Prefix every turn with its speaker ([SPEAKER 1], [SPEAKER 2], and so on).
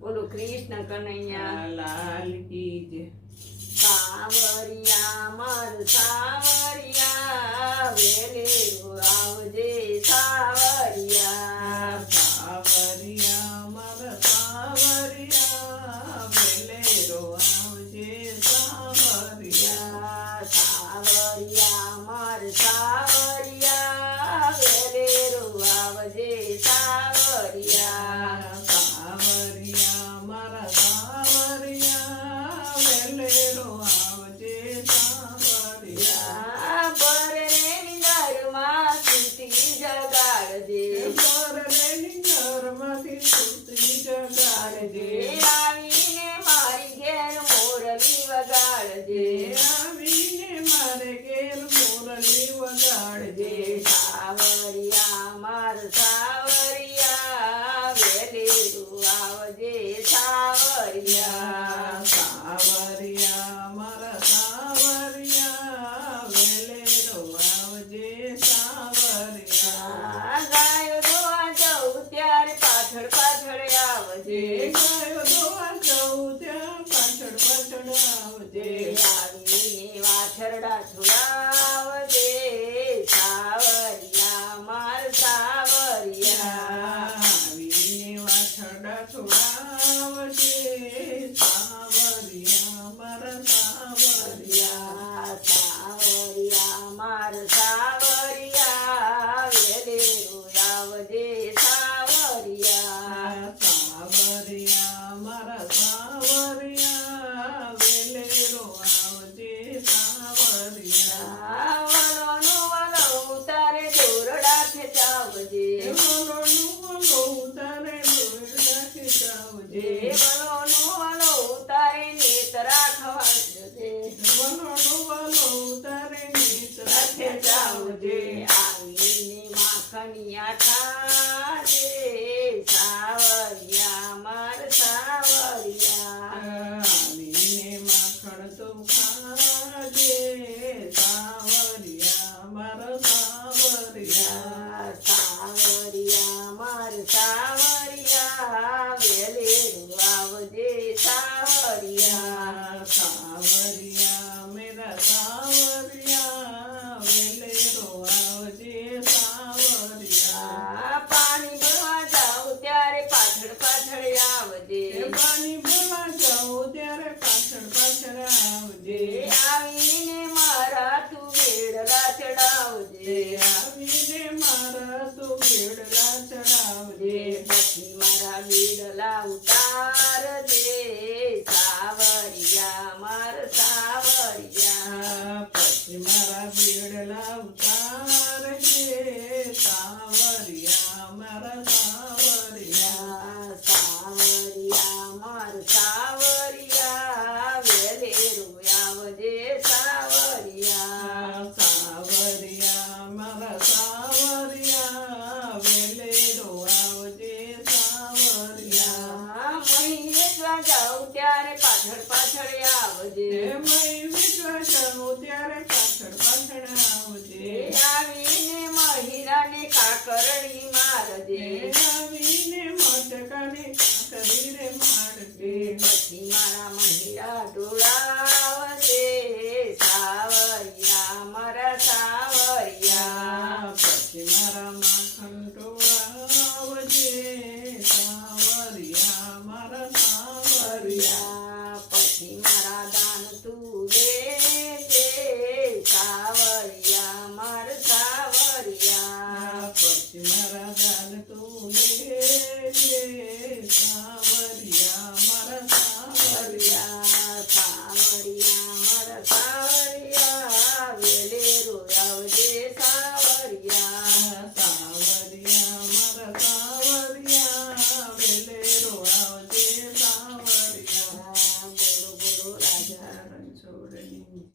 [SPEAKER 1] બોલો કૃષ્ણ કનૈયા.
[SPEAKER 2] લાલ કી જય
[SPEAKER 1] સાવરિયા મર Savariya.
[SPEAKER 2] Thank you.
[SPEAKER 1] verdade, do lado. É? દેવલોનું पाथळ आवजे मारा तू बेडला चढावजे
[SPEAKER 2] आवीने मारा तू बेडला चढावजे
[SPEAKER 1] मारा बेडला उतार આવજે.
[SPEAKER 2] ત્યારે પાછળ પાછળ આવજે.
[SPEAKER 1] આવીને મહિરાને કાકરણી મારજે.
[SPEAKER 2] આવીને મટકાને કાકરીને મારજે.
[SPEAKER 1] પછી મારા મહિરા ઢોળાવજે સાવરિયા મારા સાવરિયા.
[SPEAKER 2] પછી મારા માખણ ઢોળાવજે સાવરિયા મારા સાવરિયા.